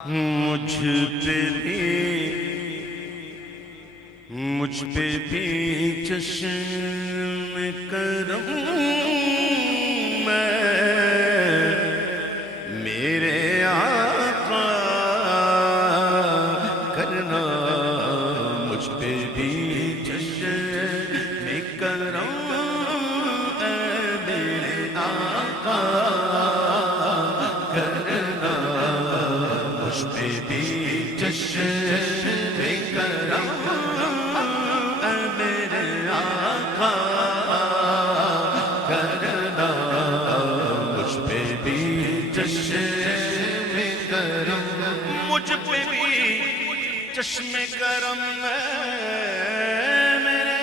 مجھ پہ بھی چشم کرم میں میرے آقا کرنا، مجھ پہ بھی چشم کرم اے میرے آقا کرنا، مجھ پہ بھی چشم کرم اے میرے آقا کرنا، مجھ پہ بھی چشم کرم، مجھ پہ بھی چشم کرم ہے میرے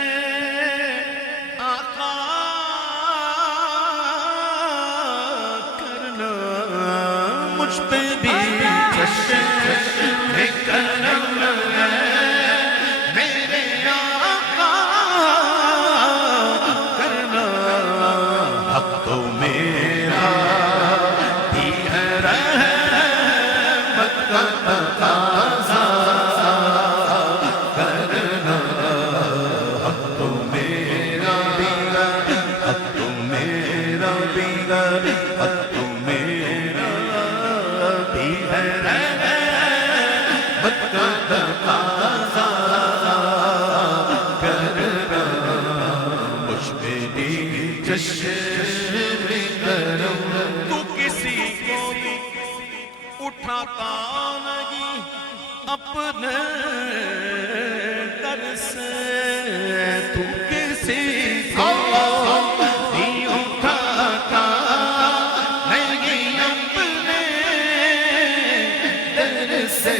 آقا کرنا، مجھ پہ بھی چشم کرم ہے میرے آقا کرنا، حق تو میرا بھی ہے رحمت کا تقاضا کرنا، حق تو میرا بھی ہے، حق تو میرا بھی ہے، حق تو میرا بھی ہے رحمت کا تقاضا کرنا، مجھ پہ بھی چشم کرم، تو کسی کو بھی اٹھاتا نہیں اپنے در سے، تو کسی کو بھی اٹھاتا نہیں اپنے در سے،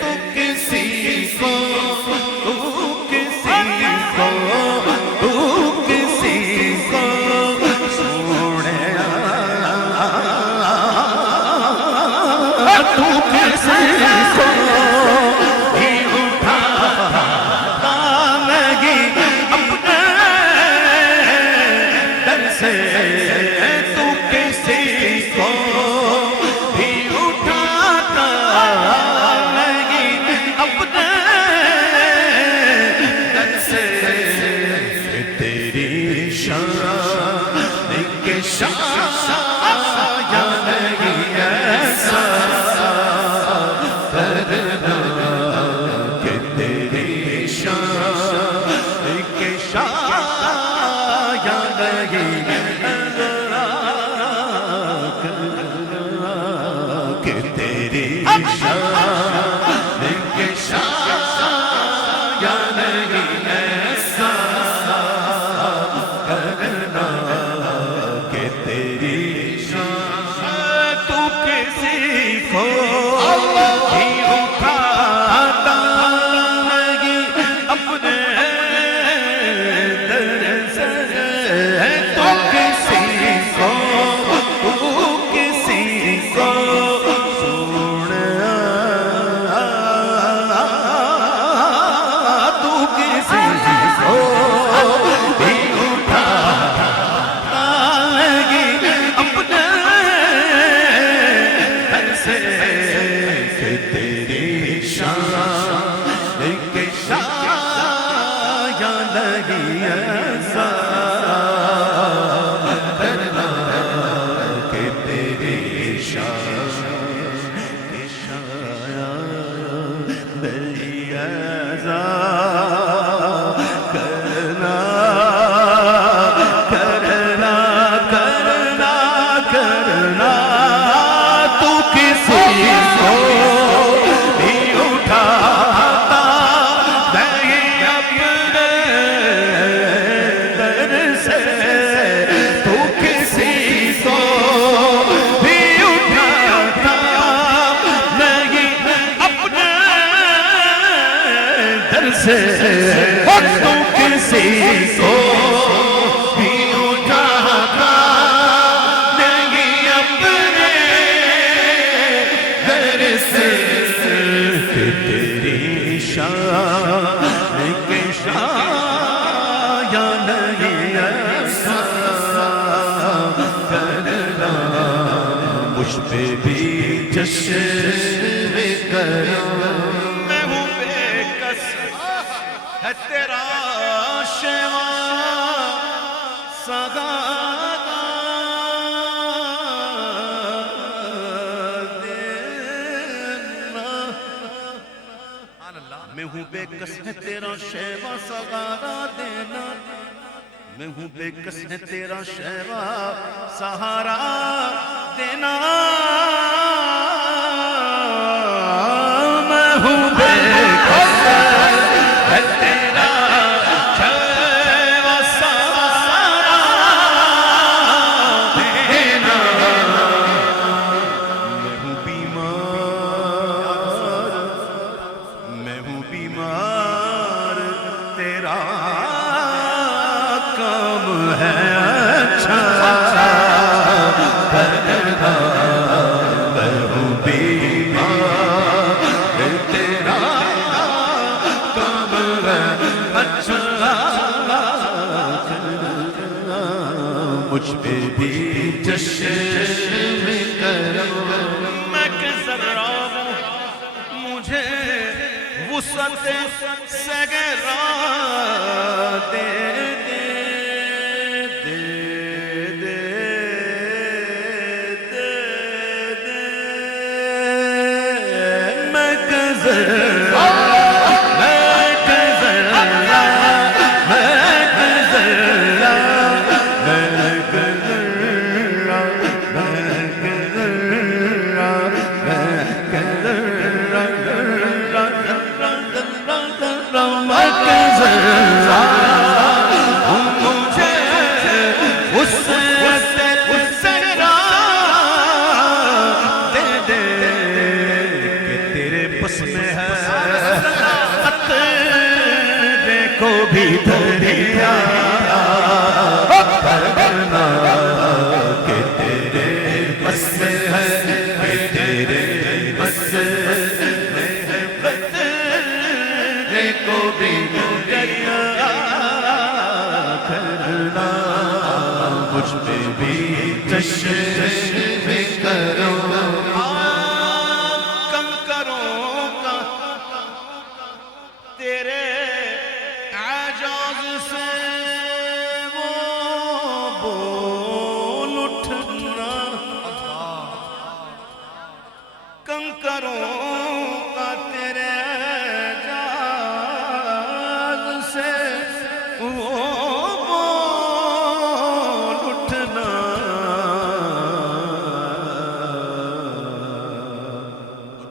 تو کسی کو مجھ پہ بھی جشن ہے تیرا شیوا سگانا دینا میں ہوں بے کس ہے تیرا شیوا سگانا دینا میں ہوں بے کس ہے تیرا شیوا سہارا دینا میں ہوں بے کس ہے تیرا شیوا سہارا دینا میں ہوں بیمار تیرا کام ہے اچھا کرنا میں ہوں بیمار تیرا کام ہے اچھا کرنا مجھ پہ بھی جشن کرو میں کہ ذرا مجھے وسعت سگرا دے بھی دریا کرنا کہ تیرے بس ہے کہ تیرے بس ہے کو بھی دریا کرنا مجھ پہ بھی جشن کرو کم کرو کا تیرے سے وہ بول اٹھنا کنکروں کا تیرے جاز سے وہ بول اٹھنا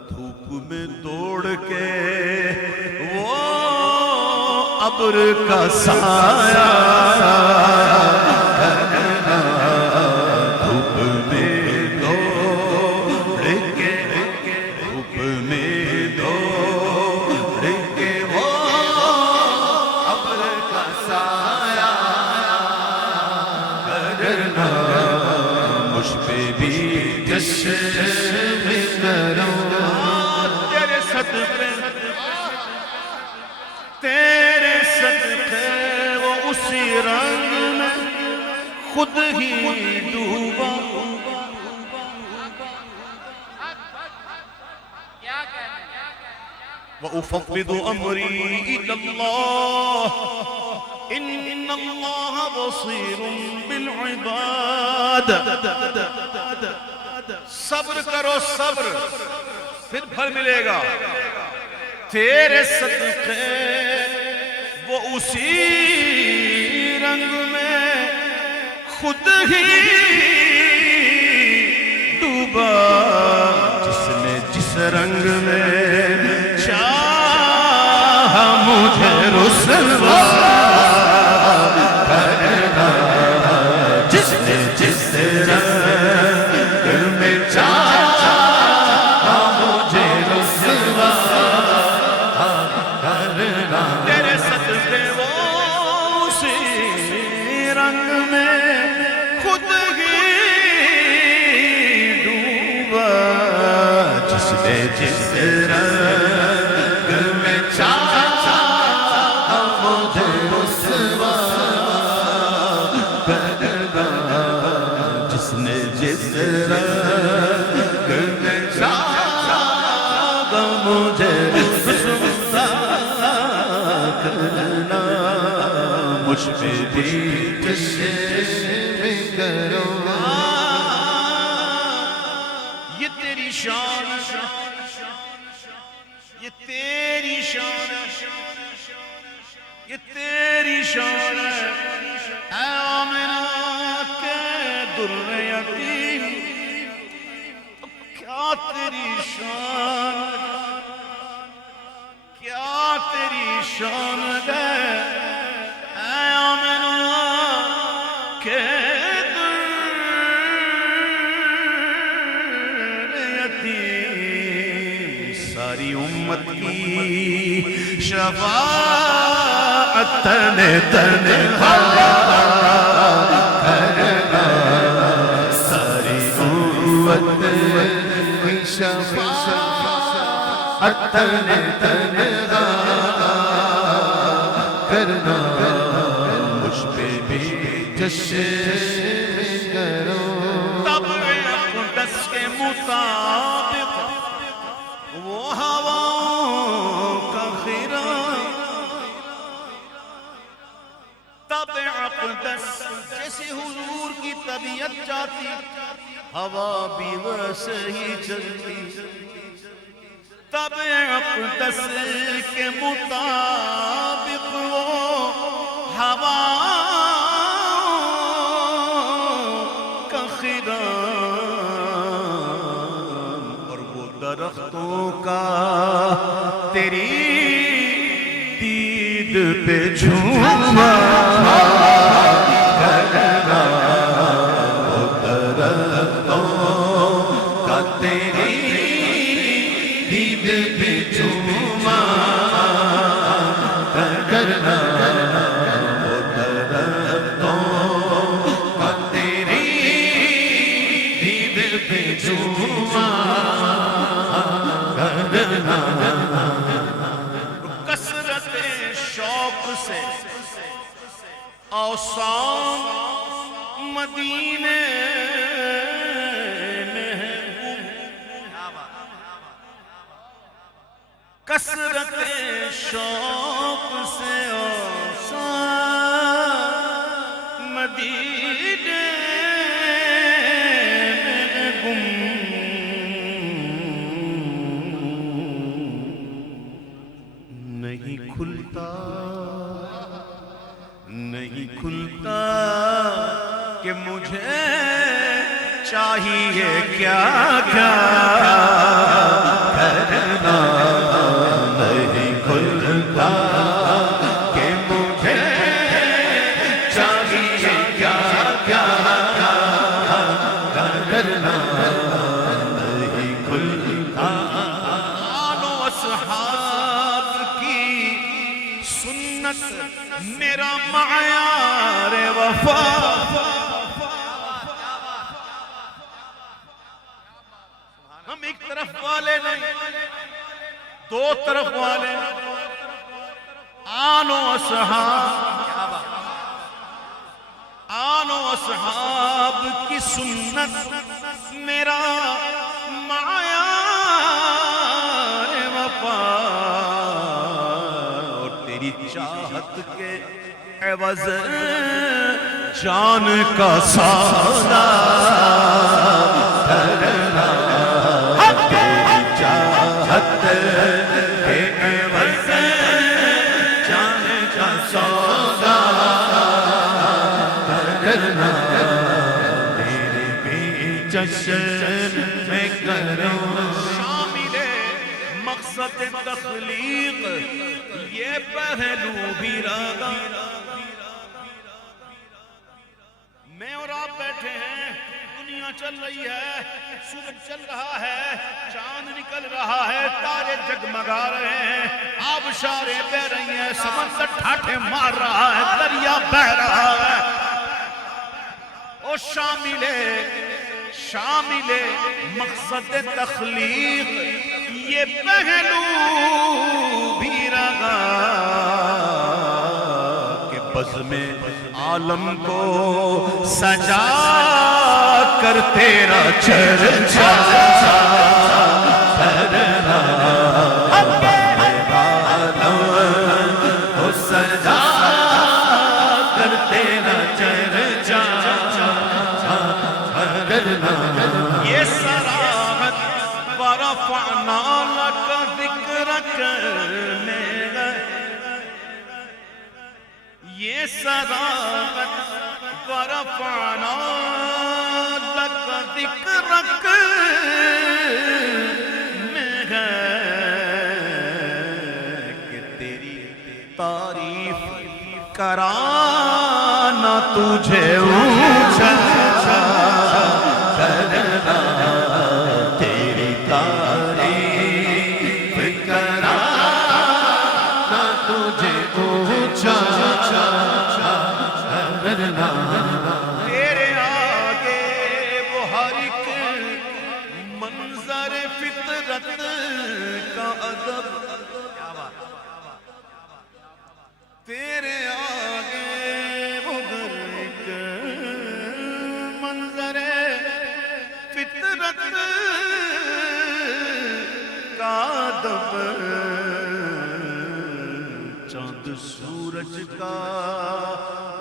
دھوپ میں دوڑ کے ابر کا سایہ کرنا دھوپ میں دوڑ کے دھوپ میں دوڑ کے وہ ابر کا سایہ کرنا مجھ پہ بھی جشن کرو تیرے صدقے تیرے صدقے وہ اسی رنگ میں خود ہی ڈوبا وَأُفَوِّضُ أَمْرِي إِلَى اللَّهِ إِنَّ اللَّهَ بَصِيرٌ بِالْعِبَادِ صبر کرو صبر پھر پھل ملے گا تیرے صدقے وہ اسی رنگ میں خود ہی ڈوبا جس نے جس رنگ میں چاہا مجھے رسوا کرنا جس نے جس رنگ میں چاہا مجھے رسوا کرنا تیرے صدقے وہ اسی رنگ میں خود ہی ڈوبا جس نے جس رنگ میں چاہا مجھے رسوا کرنا جس نے جس رنگ میں چاہا مجھے رسوا کرنا مجھ پہ بھی جشن کرو. یہ تیری شان ہے، یہ تیری شان ہے، یہ تیری شان ہے. اے آمنہ کے در یتیم، کیا تیری شان، کیا تیری شان ہے. اے آمنہ کے در یتیم، ساری امت کی شفاعت تنہا کرنا، ساری امت کی شفاعت تنہا کرنا. مجھ پہ بھی جشن کرو. طبع اقدس کے مطابق وہ ہواؤں کا خیرہ، طبع اقدس جیسے حضور کی طبیعت چاہتی، ہوا بھی ویسے ہی چلتی. طبع اقدس کے مطابق وہ ہوا کا خرام، اور وہ درختوں کا تیری دید پہ جھوما کرنا. وہ درختوں کا تیری دید پہ جھوما کرنا. وہ درختوں کا تیری دید پہ جھوما کرنا. کثرت شوق سے اوسان مدینے میں ہے، کثرت شوق سے اوسان مدینے میں گم. نہیں کھلتا، نہیں کھلتا کہ مجھے چاہیے کیا کیا کرنا. نہیں کھلتا کہ مجھے چاہیے کیا کیا کرنا. نہیں کھلتا. آل و اصحاب کی سنت میرا معیار وفا. ہم ایک طرف والے نہیں، دو طرف والے. آل و اصحاب کی سنت میرا معیار وفا، اور تیری چاہت کے عوض جان کا سودا کرنا. تیری چاہت کے عوض جان کا سودا کرنا. تیرے بھی جشن میں کروں. شامل مقصد تخلیق یہ پہلو بھی رہا. میں اور آپ بیٹھے ہیں، دنیا چل رہی ہے، سورج چل رہا ہے، چاند نکل رہا ہے، تارے جگمگا رہے ہیں، آبشاریں بہ رہی ہیں، سمندر ٹھاٹھے مار رہا ہے، دریا بہ رہا ہے. او شامل مقصد تخلیق یہ پہلو بھی رہا کہ بزم عالم کو سجا کر تیرا چرچا کرنا. عالم کو سجا ورفعنا لك ذکرک میں یہ صداقت ورفعنا لك ذکرک میں ہے کہ تیری تعریف کرانا تجھے اونچا کرنا تیری تعریف کرانا تجھے اونچا کرنا تیرے آگے وہ ہر ایک منظر فطرت کا ادب تیرے آگے وہ ہر ایک منظر فطرت کا ادب چاند سورج کا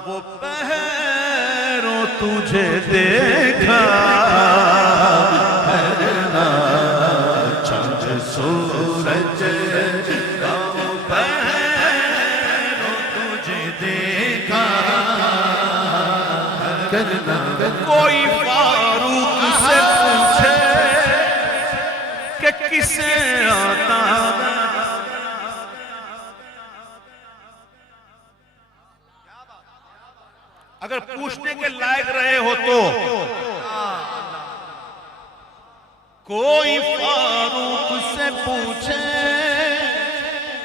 وہ پہروں تجھے دیکھا کرنا چاند سورج کا وہ پہروں تجھے دیکھا کرنا کوئی فاروق سے پوچھے کہ کسے آتا اگر پوچھنے کے لائق رہے ہو تو کوئی فاروق سے پوچھے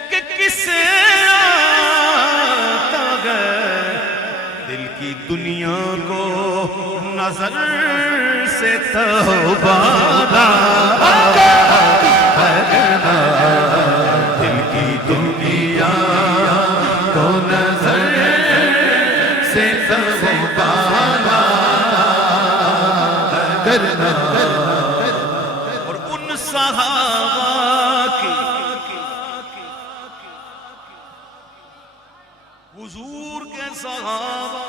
کہ کسے آتا ہے دل کی دنیا کو نظر سے توبہ کرنا دل کی دنیا کو نظر سے توبہ کرنا اور ان صحابہ کی حضور کے صحابہ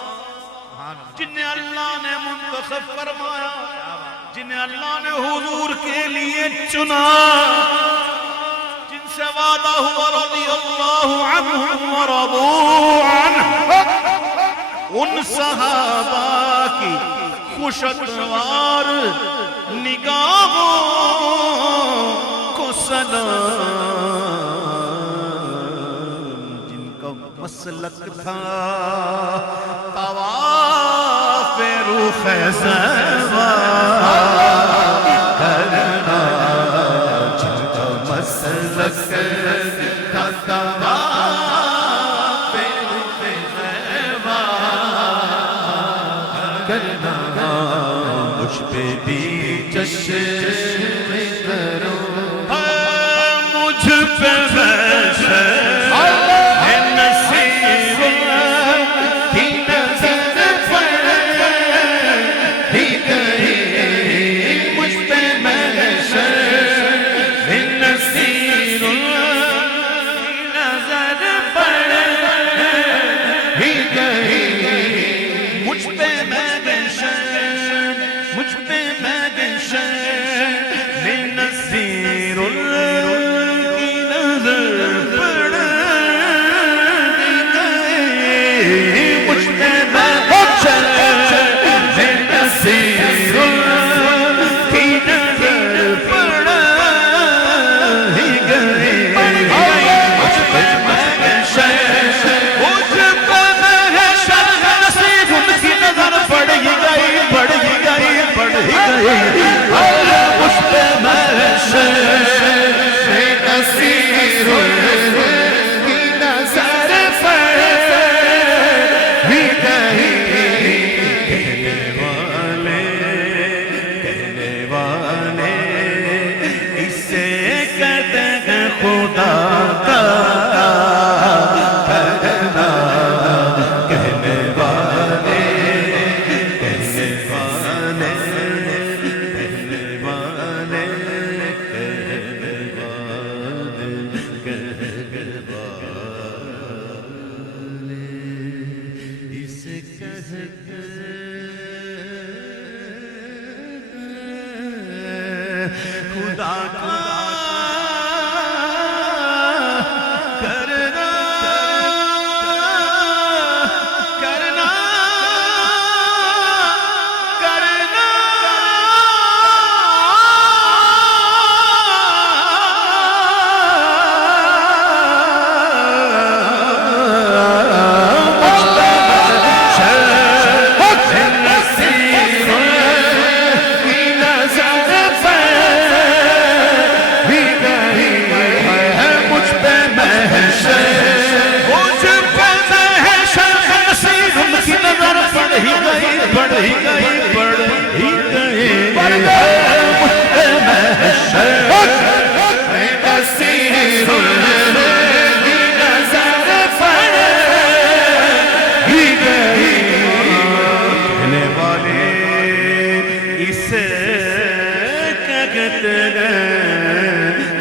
جنہیں اللہ نے منتخب فرمایا جنہیں اللہ نے حضور کے لیے چنا جن سے وعدہ ہوا رضی اللہ عنہم ورضوا عنہ ان صحابہ کی خوشگوار نگاہوں کو سلام جن کا مسلک تھا طواف روح زیبا کرنا جن کا مسلک تھا طواف روح زیبا کرنا مجھ پہ بھی چشم کرو مجھ پہ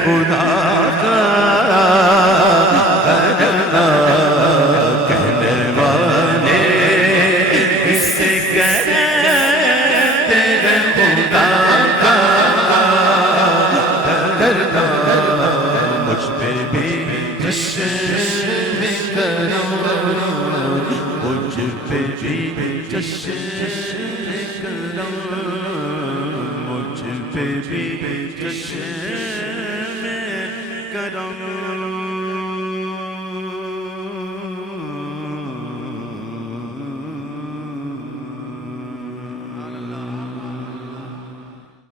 خدا کا کرنا کہنے والے اس سے کہتے ہیں خدا کا کرنا مجھ پہ بھی جشن کرو مجھ پہ بھی جشن کرو مجھ پہ بھی جشن کرو